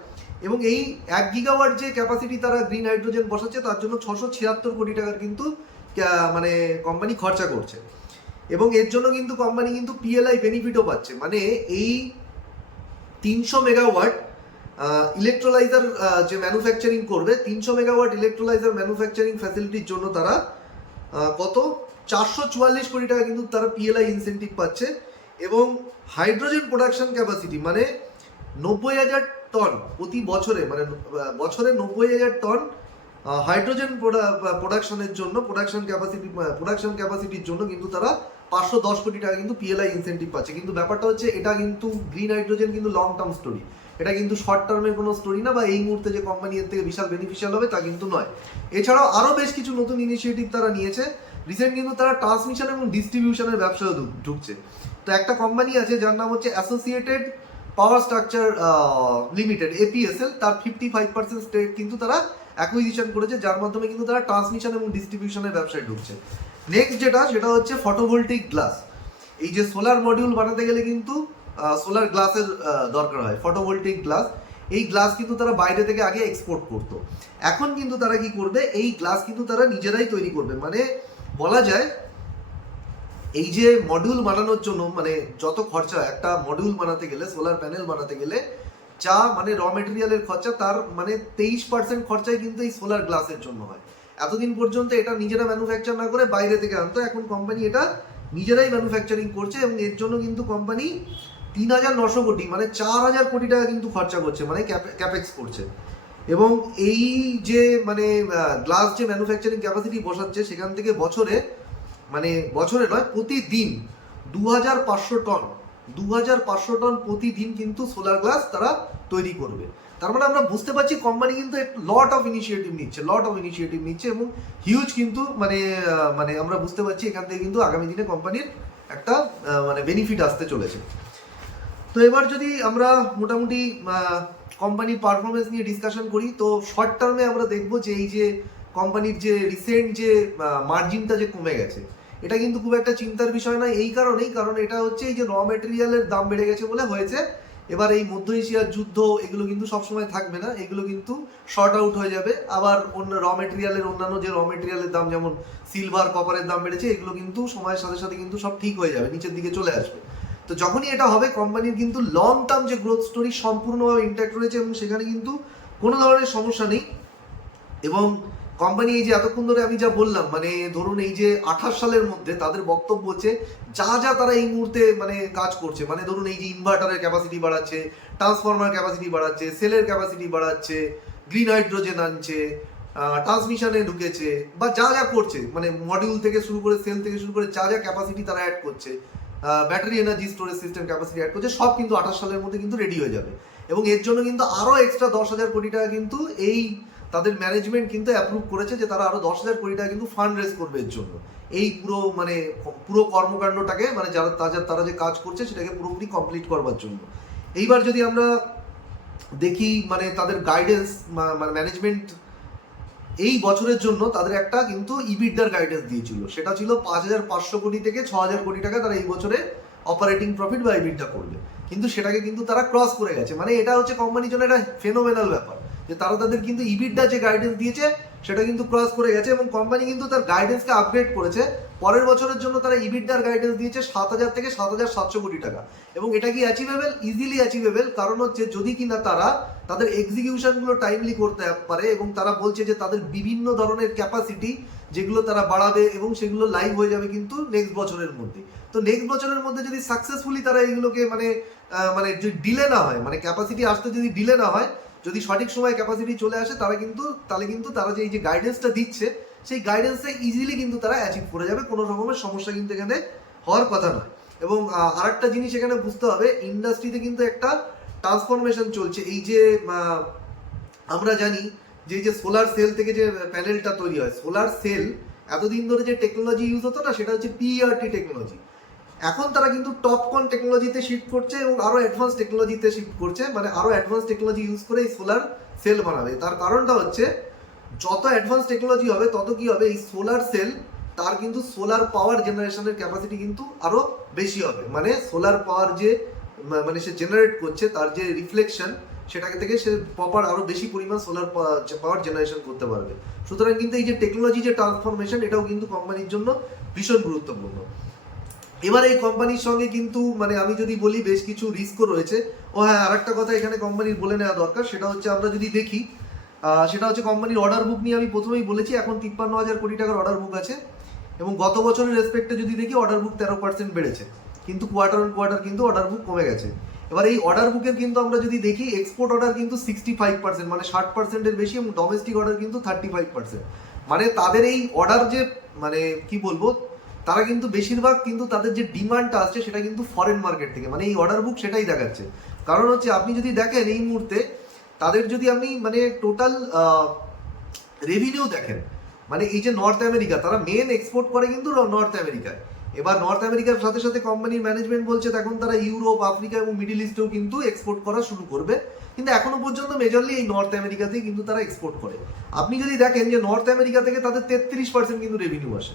এবং এই 1 গিগাওয়াট যে ক্যাপাসিটি তারা গ্রিন হাইড্রোজেন বসাচ্ছে তার জন্য 676 কোটি টাকার কিন্তু মানে কোম্পানি খরচা করছে। এবং এর জন্য কিন্তু কোম্পানি কিন্তু পিএলআই বেনিফিটও পাচ্ছে, মানে এই 300 মেগাওয়াট ইলেকট্রোলাইজার যে ম্যানুফ্যাকচারিং করবে, 300 মেগাওয়াট ইলেকট্রোলাইজার ম্যানুফ্যাকচারিং ফ্যাসিলিটির জন্য তারা কত 444 কোটি টাকা কিন্তু তারা পিএলআই ইনসেন্টিভ পাচ্ছে। এবং হাইড্রোজেন প্রোডাকশন ক্যাপাসিটি মানে 90,000 টন প্রতি বছরে, মানে বছরে 90,000 টন হাইড্রোজেন প্রোডাকশনের জন্য প্রোডাকশন ক্যাপাসিটির জন্য কিন্তু তারা 510 কোটি টাকা কিন্তু পিএলআই ইনসেন্টিভ পাচ্ছে। কিন্তু ব্যাপারটা হচ্ছে এটা কিন্তু গ্রিন হাইড্রোজেন কিন্তু লং টার্ম স্টোরি, এটা কিন্তু শর্ট টার্মের কোনো স্টোরি না, বা এই মুহূর্তে যে কোম্পানি এর থেকে বিশাল বেনিফিশিয়াল হবে তা কিন্তু নয়। এছাড়াও আরও বেশ কিছু নতুন ইনিশিয়েটিভ তারা নিয়েছে। রিসেন্ট কিন্তু তারা ট্রান্সমিশন এবং ডিস্ট্রিবিউশনের ব্যবসায় ঢুকছে। তো একটা কোম্পানি আছে যার নাম হচ্ছে অ্যাসোসিয়েটেড পাওয়ার স্ট্রাকচার লিমিটেড, APSL, তার 55% স্টেক কিন্তু তারা অ্যাকুইজিশন করেছে, যার মাধ্যমে কিন্তু তারা ট্রান্সমিশন এবং ডিস্ট্রিবিউশনের ব্যবসায় ঢুকছে। নেক্সট সেটা হচ্ছে ফটোভোল্টিক গ্লাস। এই যে সোলার মডিউল বানাতে গেলে কিন্তু সোলার গ্লাসের দরকার হয়, ফটোভোল্টিক গ্লাস। এই গ্লাস কিন্তু তারা বাইরে থেকে আগে এক্সপোর্ট করতো, এখন কিন্তু তারা কি করবে, এই গ্লাস কিন্তু তারা নিজেরাই তৈরি করবে। মানে বলা যায় এই যে মডিউল বানানোর জন্য মানে যত খরচা একটা মডিউল বানাতে গেলে, সোলার প্যানেল বানাতে গেলে যা মানে র মেটেরিয়ালের খরচা, তার মানে 23% খরচাই কিন্তু এই সোলার গ্লাসের জন্য হয়। এতদিন পর্যন্ত এটা নিজেরা ম্যানুফ্যাকচার না করে বাইরে থেকে আনতো, এখন কোম্পানি এটা নিজেরাই ম্যানুফ্যাকচারিং করছে, এবং এর জন্য কিন্তু কোম্পানি 3,900 কোটি মানে 4,000 কোটি টাকা কিন্তু খরচা করছে, মানে ক্যাপেক্স করছে। এবং এই যে মানে গ্লাস যে ম্যানুফ্যাকচারিং ক্যাপাসিটি বসাচ্ছে, সেখান থেকে বছরে নয় প্রতিদিন 2,500 টন প্রতিদিন কিন্তু সোলার গ্লাস তারা তৈরি করবে। তার মানে আমরা বুঝতে পারছি কোম্পানি কিন্তু লট অফ ইনিশিয়েটিভ নিচ্ছে এবং হিউজ কিন্তু মানে আমরা বুঝতে পারছি এখান থেকে কিন্তু আগামী দিনে কোম্পানির একটা মানে বেনিফিট আসতে চলেছে। তো এবার যদি আমরা মোটামুটি কোম্পানির পারফরমেন্স নিয়ে ডিসকাশন করি, তো শর্ট টার্মে আমরা দেখবো যে এই যে কোম্পানির যে রিসেন্ট যে মার্জিনটা যে কমে গেছে, এটা কিন্তু খুব একটা চিন্তার বিষয় নয়। এই কারণেই, কারণ এটা হচ্ছে এই যে র মেটেরিয়ালের দাম বেড়ে গেছে বলে হয়েছে। এবার এই মধ্য এশিয়ার যুদ্ধ এগুলো কিন্তু সবসময় থাকবে না, এগুলো কিন্তু শর্ট আউট হয়ে যাবে। আবার অন্য অন্যান্য যে র মেটেরিয়ালের দাম যেমন সিলভার, কপারের দাম বেড়েছে, এগুলো কিন্তু সময়ের সাথে সাথে কিন্তু সব ঠিক হয়ে যাবে, নিচের দিকে চলে আসবে। তো যখনই এটা হবে, কোম্পানির কিন্তু লং টার্ম যে গ্রোথ স্টোরি সম্পূর্ণভাবে ইন্ট্যাক্ট রয়েছে এবং সেখানে কিন্তু কোনো ধরনের সমস্যা নেই। এবং কোম্পানি এই যে এতক্ষণ ধরে আমি যা বললাম, মানে ধরুন এই যে 28 সালের মধ্যে তাদের বক্তব্য হচ্ছে যা তারা এই মুহূর্তে মানে কাজ করছে, মানে ধরুন এই যে ইনভার্টারের ক্যাপাসিটি বাড়াচ্ছে, ট্রান্সফরমার ক্যাপাসিটি বাড়াচ্ছে, সেলের ক্যাপাসিটি বাড়াচ্ছে, গ্রিন হাইড্রোজেন আনছে, ট্রান্সমিশনে ঢুকেছে, বা যা করছে মানে মডিউল থেকে শুরু করে সেল থেকে শুরু করে যা ক্যাপাসিটি তারা অ্যাড করছে, battery energy storage system capacity add করছে, সব কিন্তু 28 সালের মধ্যে কিন্তু রেডি হয়ে যাবে। এবং এর জন্য কিন্তু আরও এক্সট্রা 10,000 কোটি টাকা কিন্তু এই তাদের ম্যানেজমেন্ট কিন্তু অ্যাপ্রুভ করেছে, যে তারা আরো 10,000 কোটি টাকা কিন্তু ফান্ড রেজ করবে এর জন্য, এই পুরো কর্মকাণ্ডটাকে মানে তারা যে কাজ করছে সেটাকে পুরোপুরি কমপ্লিট করবার জন্য। এইবার যদি আমরা দেখি মানে তাদের গাইডেন্স, মানে ম্যানেজমেন্ট এই বছরের জন্য তাদের একটা কিন্তু ইবিডার গাইডেন্স দিয়েছিল, সেটা ছিল 5,500 কোটি থেকে 6,000 কোটি টাকা তারা এই বছরে অপারেটিং প্রফিট বা ইবিডা করবে। কিন্তু সেটাকে কিন্তু তারা ক্রস করে গেছে, মানে এটা হচ্ছে কোম্পানির জন্য একটা ফেনোমেনাল ব্যাপার যে তাদের কিন্তু ইবিডা যে গাইডেন্স দিয়েছে সেটা কিন্তু ক্রস করে গেছে। এবং কোম্পানি কিন্তু তার গাইডেন্সকে আপগ্রেড করেছে, পরের বছরের জন্য তারা ইবিডার গাইডেন্স দিয়েছে 7,000 থেকে 7,700 কোটি টাকা। এবং এটা কি অ্যাচিভেবল? ইজিলি অ্যাচিভেবল, কারণ হচ্ছে যদি কিনা তারা তাদের এক্সিকিউশনগুলো টাইমলি করতে পারে, এবং তারা বলছে যে তাদের বিভিন্ন ধরনের ক্যাপাসিটি যেগুলো তারা বাড়াবে এবং সেগুলো লাইভ হয়ে যাবে কিন্তু নেক্সট বছরের মধ্যে। তো নেক্সট বছরের মধ্যে যদি সাকসেসফুলি তারা এইগুলোকে মানে যদি ডিলে না হয়, মানে ক্যাপাসিটি আসতে যদি ডিলে না হয়, যদি সঠিক সময় ক্যাপাসিটি চলে আসে, তাহলে কিন্তু তারা যে এই যে গাইডেন্সটা দিচ্ছে সেই গাইডেন্সে ইজিলি কিন্তু তারা অ্যাচিভ করে যাবে, কোনো রকমের সমস্যা কিন্তু এখানে হওয়ার কথা নয়। এবং আরেকটা জিনিস এখানে বুঝতে হবে, ইন্ডাস্ট্রিতে কিন্তু একটা ট্রান্সফরমেশন চলছে। এই যে আমরা জানি যে এই যে সোলার সেল থেকে যে প্যানেলটা তৈরি হয়, সোলার সেল এতদিন ধরে যে টেকনোলজি ইউজ হতো না, সেটা হচ্ছে পিইআরটি টেকনোলজি। এখন তারা কিন্তু টপকন টেকনোলজিতে শিফট করছে এবং আরো অ্যাডভান্স টেকনোলজিতে শিফট করছে, মানে আরো অ্যাডভান্স টেকনোলজি ইউজ করে এই সোলার সেল বানাবে। তার কারণটা হচ্ছে যত অ্যাডভান্স টেকনোলজি হবে তত কি হবে, এই সোলার সেল তার কিন্তু সোলার পাওয়ার জেনারেশনের ক্যাপাসিটি কিন্তু আরো বেশি হবে। মানে সোলার পাওয়ার যে মানে সে জেনারেট করছে তার যে রিফ্লেকশন, সেটাকে থেকে সে প্রপার আরো বেশি পরিমাণ সোলার পাওয়ার জেনারেশন করতে পারবে। সুতরাং কিন্তু এই যে টেকনোলজি যে ট্রান্সফরমেশন, এটাও কিন্তু কোম্পানির জন্য ভীষণ গুরুত্বপূর্ণ। এবার এই কোম্পানির সঙ্গে কিন্তু মানে আমি যদি বলি বেশ কিছু রিস্কও রয়েছে। ও হ্যাঁ, আরেকটা কথা এখানে কোম্পানির বলে নেওয়া দরকার, সেটা হচ্ছে আমরা যদি দেখি সেটা হচ্ছে কোম্পানির অর্ডার বুক নিয়ে আমি প্রথমেই বলেছি, এখন 53,000 কোটি টাকার অর্ডার বুক আছে, এবং গত বছরের রেসপেক্টে যদি দেখি অর্ডার বুক 13% বেড়েছে, কিন্তু কোয়ার্টার অন কোয়ার্টার কিন্তু অর্ডার বুক কমে গেছে। এবার এই অর্ডার বুকের কিন্তু আমরা যদি দেখি এক্সপোর্ট অর্ডার কিন্তু 65%, মানে 60%-এর বেশি, এবং ডোমেস্টিক অর্ডার কিন্তু 35%। মানে তাদের এই অর্ডার যে মানে কি বলবো, তারা কিন্তু বেশিরভাগ কিন্তু তাদের যে ডিমান্ডটা আসছে সেটা কিন্তু ফরেন মার্কেট থেকে, মানে এই অর্ডার বুক সেটাই দেখাচ্ছে। কারণ হচ্ছে আপনি যদি দেখেন এই মুহূর্তে তাদের যদি আপনি মানে টোটাল রেভিনিউ দেখেন, মানে এই যে নর্থ আমেরিকা, তারা মেন এক্সপোর্ট করে কিন্তু নর্থ আমেরিকায়। এবার নর্থ আমেরিকার সাথে সাথে কোম্পানির ম্যানেজমেন্ট বলছে এখন তারা ইউরোপ, আফ্রিকা এবং মিডল ইস্টেও কিন্তু এক্সপোর্ট করা শুরু করবে, কিন্তু এখনো পর্যন্ত মেজরলি এই নর্থ আমেরিকাতেই কিন্তু তারা এক্সপোর্ট করে। আপনি যদি দেখেন যে নর্থ আমেরিকা থেকে তাদের 33% কিন্তু রেভিনিউ আসে,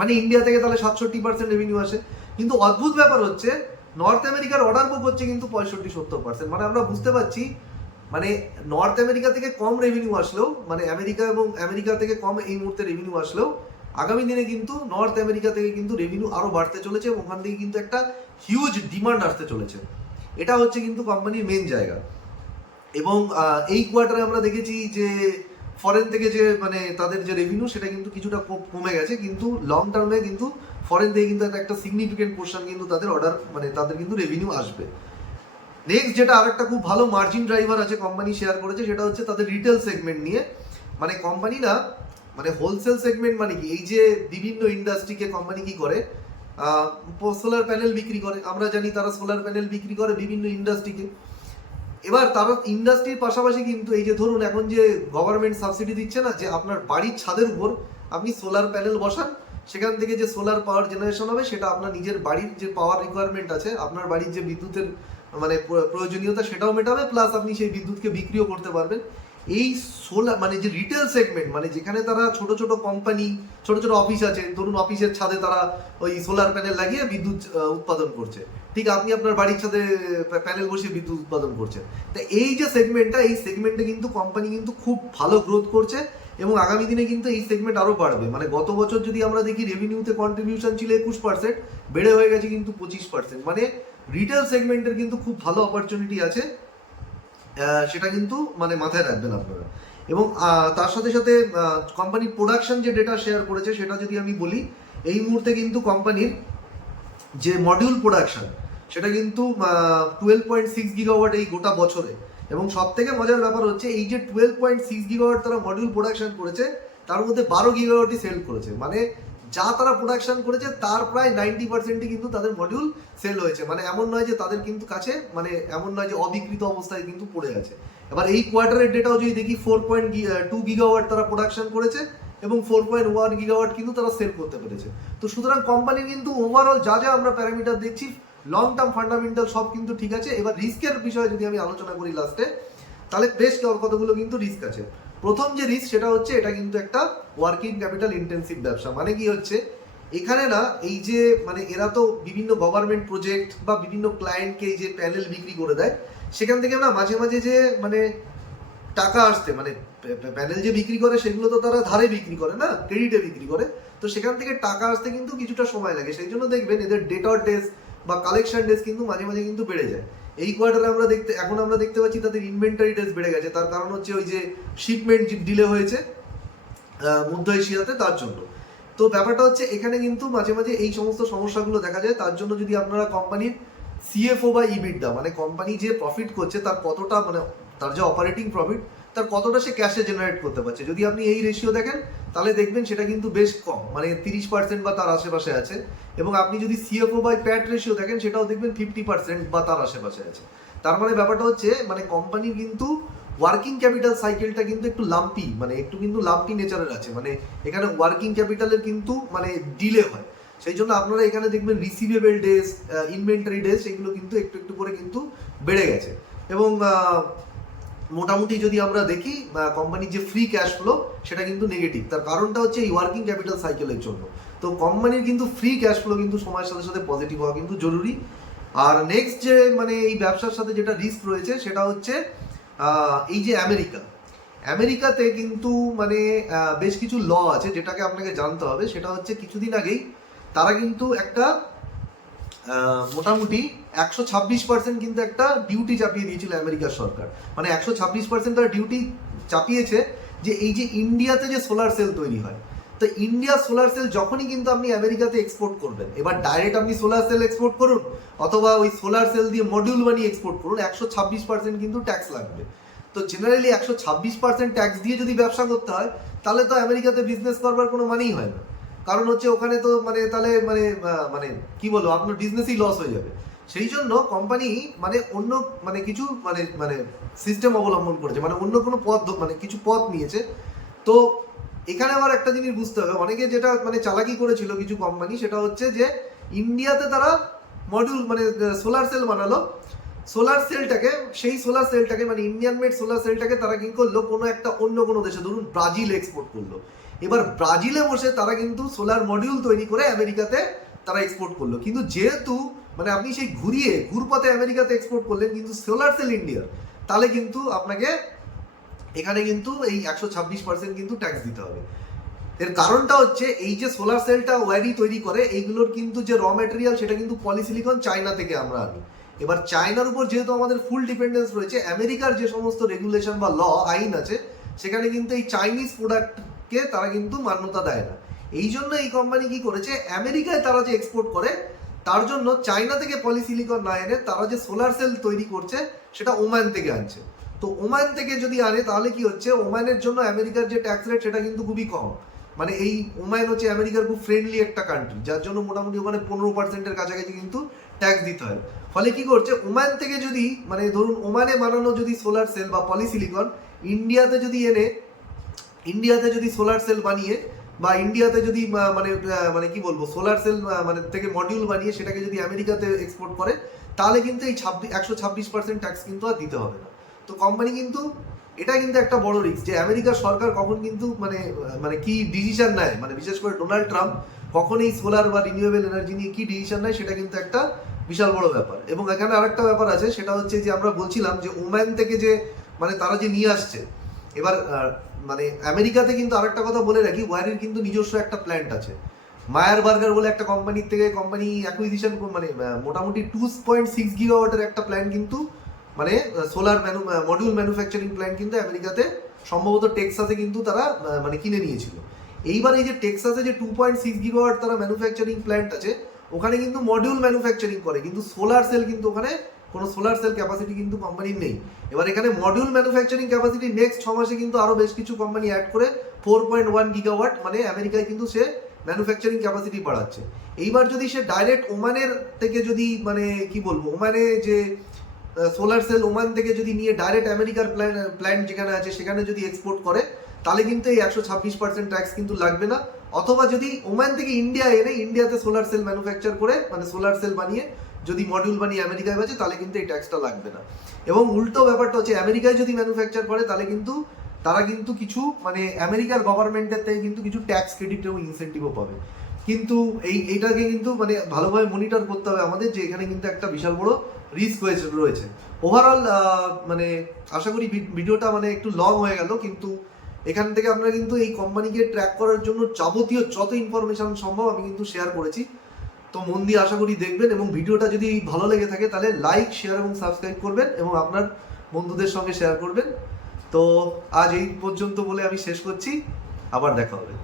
মানে ইন্ডিয়া থেকে তাহলে 67% রেভিনিউ আসে। কিন্তু অদ্ভুত ব্যাপার হচ্ছে নর্থ আমেরিকার অর্ডার বুক হচ্ছে কিন্তু 65-70%। মানে আমরা বুঝতে পারছি মানে নর্থ আমেরিকা থেকে কম রেভিনিউ আসলেও, মানে আমেরিকা থেকে কম এই মুহূর্তে রেভিনিউ আসলেও আগামী দিনে কিন্তু নর্থ আমেরিকা থেকে কিন্তু রেভিনিউ আরো বাড়তে চলেছে, এবং ওখান থেকে কিন্তু একটা হিউজ ডিমান্ড আসতে চলেছে। এটা হচ্ছে কিন্তু কোম্পানির মেন জায়গা। এবং এই কোয়ার্টারে আমরা দেখেছি যে ফরেন থেকে যে মানে তাদের যে রেভিনিউ সেটা কিন্তু কিছুটা কমে গেছে, কিন্তু লং টার্মে কিন্তু ফরেন থেকে কিন্তু একটা সিগনিফিকেন্ট পোর্শন কিন্তু তাদের অর্ডার মানে তাদের কিন্তু রেভিনিউ আসবে। নেক্সট যেটা আরেকটা খুব ভালো মার্জিন ড্রাইভার আছে কোম্পানি শেয়ার করেছে, সেটা হচ্ছে তাদের রিটেল সেগমেন্ট নিয়ে। মানে কোম্পানি না মানে হোলসেল সেগমেন্ট মানে কি, এই যে বিভিন্ন ইন্ডাস্ট্রিকে কোম্পানি কি করে, সোলার প্যানেল বিক্রি করে, আমরা জানি তারা সোলার প্যানেল বিক্রি করে বিভিন্ন ইন্ডাস্ট্রিকে। এবার তারা ইন্ডাস্ট্রির পাশাপাশি কিন্তু এই যে ধরুন এখন যে গভর্নমেন্ট সাবসিডি দিচ্ছে না, যে আপনার বাড়ির ছাদের উপর আপনি সোলার প্যানেল বসান, সেখান থেকে যে সোলার পাওয়ার জেনারেশন হবে সেটা আপনার নিজের বাড়ির যে পাওয়ার রিকোয়ারমেন্ট আছে, আপনার বাড়ির যে বিদ্যুতের মানে প্রয়োজনীয়তা সেটাও মেটাবে, প্লাস আপনি সেই বিদ্যুৎকে বিক্রিও করতে পারবেন। এই সোলার মানে যে রিটেল সেগমেন্ট, মানে যেখানে তারা ছোট ছোট কোম্পানি, ছোট ছোট অফিস আছে, ধরুন অফিসের ছাদে তারা ওই সোলার প্যানেল লাগিয়ে বিদ্যুৎ উৎপাদন করছে, ঠিক আপনি আপনার বাড়ির ছাদে প্যানেল বসিয়ে বিদ্যুৎ উৎপাদন করছেন। তা এই যে সেগমেন্টটা, এই সেগমেন্টে কিন্তু কোম্পানি কিন্তু খুব ভালো গ্রোথ করছে, এবং আগামী দিনে কিন্তু এই সেগমেন্ট আরো বাড়বে। মানে গত বছর যদি আমরা দেখি রেভিনিউতে কন্ট্রিবিউশন ছিল 21%, বেড়ে হয়ে গেছে কিন্তু 25%। মানে রিটেল সেগমেন্টের কিন্তু খুব ভালো অপরচুনিটি আছে, সেটা কিন্তু মানে মাথায় রাখবেন আপনারা। এবং তার সাথে সাথে কোম্পানির প্রোডাকশন যে ডেটা শেয়ার করেছে সেটা যদি আমি বলি, এই মুহূর্তে কিন্তু কোম্পানির যে মডিউল প্রোডাকশন সেটা কিন্তু 12.6 গিগাওয়াট এই গোটা বছরে। এবং সব থেকে মজার ব্যাপার হচ্ছে এই যে 12.6 গিগাওয়াট তারা মডিউল প্রোডাকশন করেছে, তার মধ্যে 12 গিগাওয়াটই সেল করেছে। মানে যা তারা প্রোডাকশন করেছে তার প্রায় 90%ই কিন্তু তাদের মডিউল সেল হয়েছে। মানে এমন নয় যে তাদের কিন্তু কাছে মানে এমন নয় যে অবিকৃত অবস্থায় কিন্তু পড়ে আছে। এবার এই কোয়ার্টারের ডেটাও যদি দেখি 4.2 গিগাওয়াট তারা প্রোডাকশন করেছে, এবং 4.1 গিগাওয়াট কিন্তু তারা সেল করতে পেরেছে। তো সুতরাং কোম্পানির কিন্তু ওভারঅল যা যা আমরা প্যারামিটার দেখছি, লং টার্ম ফান্ডামেন্টাল সব কিন্তু ঠিক আছে। এবার রিস্কের বিষয়ে যদি আমি আলোচনা করি লাস্টে, তাহলে বেশ কতগুলো কিন্তু রিস্ক আছে। প্রথম যে রিস্ক সেটা হচ্ছে এটা কিন্তু একটা ওয়ার্কিং ক্যাপিটাল ইন্টেন্সিভ ব্যবসা। মানে কি হচ্ছে এখানে না, এই যে মানে এরা তো বিভিন্ন গভর্নমেন্ট প্রজেক্ট বা বিভিন্ন ক্লায়েন্টকে এই যে প্যানেল বিক্রি করে দেয়, সেখান থেকে না মাঝে মাঝে যে মানে টাকা আসতে, মানে প্যানেল যে বিক্রি করে সেগুলো তো তারা ধারে বিক্রি করে না, ক্রেডিটে বিক্রি করে, তো সেখান থেকে টাকা আসতে কিন্তু কিছুটা সময় লাগে। সেই জন্য দেখবেন এদের ডেটর ডেজ বা কালেকশন ডেজ কিন্তু মাঝে মাঝে কিন্তু বেড়ে যায়। এই কোয়ার্টারে আমরা দেখতে পাচ্ছি তাদের ইনভেন্টারি ডেজ বেড়ে গেছে। তার কারণ হচ্ছে ওই যে শিপমেন্ট ডিলে হয়েছে মধ্য এশিয়াতে, তার জন্য। তো ব্যাপারটা হচ্ছে এখানে কিন্তু মাঝে মাঝে এই সমস্ত সমস্যাগুলো দেখা যায়। তার জন্য যদি আপনারা কোম্পানির সিএফও বা ইবিডা, মানে কোম্পানি যে প্রফিট করছে তার কতটা, মানে তার যে অপারেটিং প্রফিট তার কতটা সে ক্যাশে জেনারেট করতে পারছে, যদি আপনি এই রেশিও দেখেন তাহলে দেখবেন সেটা কিন্তু বেশ কম, মানে 30% বা তার আশেপাশে আছে। এবং আপনি যদি সিএফও বাই প্যাট রেশিও দেখেন সেটাও দেখবেন 50% বা তার আশেপাশে আছে। তার মানে ব্যাপারটা হচ্ছে মানে কোম্পানির কিন্তু ওয়ার্কিং ক্যাপিটাল সাইকেলটা কিন্তু একটু লাম্পি, মানে একটু কিন্তু লাম্পি নেচারের আছে, মানে এখানে ওয়ার্কিং ক্যাপিটালের কিন্তু মানে ডিলে হয়। সেই জন্য আপনারা এখানে দেখবেন রিসিভেবল ডেজ, ইনভেন্টারি ডেজ এগুলো কিন্তু একটু একটু করে কিন্তু বেড়ে গেছে। এবং মোটামুটি যদি আমরা দেখি কোম্পানির যে ফ্রি ক্যাশ ফ্লো সেটা কিন্তু নেগেটিভ। তার কারণটা হচ্ছে এই ওয়ার্কিং ক্যাপিটাল সাইকেলের জন্য। তো কোম্পানির কিন্তু ফ্রি ক্যাশ ফ্লো কিন্তু সময়ের সাথে সাথে পজিটিভ হওয়া কিন্তু জরুরি। আর নেক্সট যে মানে এই ব্যবসার সাথে যেটা রিস্ক রয়েছে সেটা হচ্ছে এই যে আমেরিকাতে কিন্তু মানে বেশ কিছু ল আছে যেটাকে আপনাকে জানতে হবে। সেটা হচ্ছে কিছুদিন আগেই তারা কিন্তু একটা মোটামুটি 126% কিন্তু একটা ডিউটি চাপিয়ে দিয়েছিল আমেরিকার সরকার। মানে 126% তারা ডিউটি চাপিয়েছে যে এই যে ইন্ডিয়াতে যে সোলার সেল তৈরি হয়, তো ইন্ডিয়া সোলার সেল যখনই কিন্তু আপনি আমেরিকাতে এক্সপোর্ট করবেন, এবার ডাইরেক্ট আপনি সোলার সেল এক্সপোর্ট করুন অথবা ওই সোলার সেল দিয়ে মডিউল বানিয়ে এক্সপোর্ট করুন, 126% কিন্তু ট্যাক্স লাগবে। তো জেনারেলি 126% ট্যাক্স দিয়ে যদি ব্যবসা করতে হয় তাহলে তো আমেরিকাতে বিজনেস করবার কোনো মানেই হয় না। কারণ হচ্ছে ওখানে তো মানে তাহলে মানে কি বলবো, আপনার বিজনেসই লস হয়ে যাবে। সেই জন্য কোম্পানি মানে অন্য মানে কিছু মানে সিস্টেম অবলম্বন করেছে, মানে অন্য কোনো মানে কিছু পথ নিয়েছে। তো এখানে আবার একটা জিনিস বুঝতে হবে, অনেকে যেটা মানে চালাকি করেছিল কিছু কোম্পানি, সেটা হচ্ছে যে ইন্ডিয়াতে তারা মডিউল মানে সোলার সেল বানালো, সেই সোলার সেলটাকে মানে ইন্ডিয়ান মেড সোলার সেলটাকে তারা কি করলো কোনো একটা অন্য কোনো দেশে, ধরুন ব্রাজিল এক্সপোর্ট করলো। এবার ব্রাজিলে বসে তারা কিন্তু সোলার মডিউল তৈরি করে আমেরিকাতে তারা এক্সপোর্ট করলো। কিন্তু যেহেতু মানে আপনি সেই ঘুরপথে আমেরিকাতে এক্সপোর্ট করলেন কিন্তু সোলার সেল ইন্ডিয়ার, তাহলে কিন্তু আপনাকে এখানে কিন্তু এই 126% কিন্তু ট্যাক্স দিতে হবে। এর কারণটা হচ্ছে এই যে সোলার সেলটা ওয়ারি তৈরি করে এইগুলোর কিন্তু যে র ম্যাটেরিয়াল সেটা কিন্তু পলিসিলিকন চায়না থেকে আমরা আনি। এবার চায়নার উপর যেহেতু আমাদের ফুল ডিপেন্ডেন্স রয়েছে, আমেরিকার যে সমস্ত রেগুলেশন বা আইন আছে সেখানে কিন্তু এই চাইনিজ প্রোডাক্টকে তারা কিন্তু মান্যতা দেয় না। এই জন্য এই কোম্পানি কি করেছে, আমেরিকায় তারা যে এক্সপোর্ট করে তার জন্য চায়না থেকে পলিসিলিকন না এনে তারা যে সোলার সেল তৈরি করছে সেটা ওমান থেকে আনছে। তো ওমান থেকে যদি আনে তাহলে কি হচ্ছে, ওমানের জন্য আমেরিকার যে ট্যাক্স রেট সেটা কিন্তু খুবই কম। মানে এই ওমান হচ্ছে আমেরিকার খুব ফ্রেন্ডলি একটা কান্ট্রি, যার জন্য মোটামুটি ওখানে 15%-এর কাছাকাছি কিন্তু ট্যাক্স দিতে হয়। ফলে কি করছে, ওমান থেকে যদি মানে ধরুন ওমানে বানানো যদি সোলার সেল বা পলিসিলিকন ইন্ডিয়াতে যদি সোলার সেল বানিয়ে বা ইন্ডিয়াতে যদি মানে কি বলবো সোলার সেল মানে থেকে মডিউল বানিয়ে সেটাকে যদি আমেরিকাতে এক্সপোর্ট করে তাহলে কিন্তু এই 126% ট্যাক্স কিন্তু আর দিতে হবে না। তো কোম্পানি কিন্তু এটা কিন্তু একটা বড় রিস্ক যে আমেরিকার সরকার কখন কিন্তু মানে কি ডিসিশন নেয়, মানে বিশেষ করে ডোনাল্ড ট্রাম্প কখন এই সোলার বা রিনিউয়েবল এনার্জি নিয়ে কি ডিসিশন নেয় সেটা কিন্তু একটা বিশাল বড় ব্যাপার। এবং এখানে আরেকটা ব্যাপার আছে, সেটা হচ্ছে যে আমরা বলছিলাম যে ওমান থেকে যে মানে তারা যে নিয়ে আসছে, এবার মানে আমেরিকাতে কিন্তু আরেকটা কথা বলে রাখি, ওয়ারির কিন্তু নিজস্ব একটা প্ল্যান্ট আছে। মায়ার বার্গার বলে একটা কোম্পানির থেকে কোম্পানি অ্যাকুইজিশন মানে মোটামুটি 2.6 গিগাওয়াটের একটা প্ল্যান্ট কিন্তু মানে সোলার মডিউল ম্যানুফ্যাকচারিং প্ল্যান্ট কিন্তু আমেরিকাতে সম্ভবত টেক্সাসে কিন্তু তারা মানে কিনে নিয়েছিল। এইবার এই যে টেক্সাসে যে 2.6 গিগাওয়াট তারা ম্যানুফ্যাকচারিং প্ল্যান্ট আছে ওখানে কিন্তু মডিউল ম্যানুফ্যাকচারিং করে, কিন্তু সোলার সেল কিন্তু ওখানে কোনো সোলার সেল ক্যাপাসিটি কিন্তু কোম্পানির নেই। এবার এখানে মডিউল ম্যানুফ্যাকচারিং ক্যাপাসিটি নেক্সট 6 মাসে কিন্তু আরও বেশ কিছু কোম্পানি অ্যাড করে 4.1 গিগাওয়াট মানে আমেরিকায় কিন্তু সে ম্যানুফ্যাকচারিং ক্যাপাসিটি বাড়াচ্ছে। এইবার যদি সে ডাইরেক্ট ওমানের থেকে যদি মানে কি বলবো ওমানে যে সোলার সেল ওমান থেকে যদি নিয়ে ডাইরেক্ট আমেরিকার প্ল্যান্ট যেখানে আছে সেখানে যদি এক্সপোর্ট করে তাহলে কিন্তু এই 126% ট্যাক্স কিন্তু লাগবে না। অথবা যদি ওমান থেকে ইন্ডিয়া এনে ইন্ডিয়াতে সোলার সেল ম্যানুফ্যাকচার করে মানে সোলার সেল বানিয়ে যদি মডিউল বানিয়ে আমেরিকায় বেচে তাহলে কিন্তু এই ট্যাক্সটা লাগবে না। এবং উল্টো ব্যাপারটা হচ্ছে আমেরিকায় যদি ম্যানুফ্যাকচার করে তাহলে কিন্তু তারা কিন্তু কিছু মানে আমেরিকার গভর্নমেন্টের থেকে কিন্তু কিছু ট্যাক্স ক্রেডিট এবং ইনসেন্টিভও পাবে। কিন্তু এইটাকে কিন্তু মানে ভালোভাবে মনিটর করতে হবে আমাদের, যে এখানে কিন্তু একটা বিশাল বড় রিস্ক রয়েছে। ওভারঅল মানে আশা করি ভিডিওটা মানে একটু লং হয়ে গেল, কিন্তু এখান থেকে আমরা কিন্তু এই কোম্পানিকে ট্র্যাক করার জন্য যাবতীয় যত ইনফরমেশন সম্ভব আমি কিন্তু শেয়ার করেছি। তো মন দিয়ে আশা করি দেখবেন, এবং ভিডিওটা যদি ভালো লেগে থাকে তাহলে লাইক, শেয়ার এবং সাবস্ক্রাইব করবেন এবং আপনার বন্ধুদের সঙ্গে শেয়ার করবেন। তো আজ এই পর্যন্ত বলে আমি শেষ করছি, আবার দেখা হবে।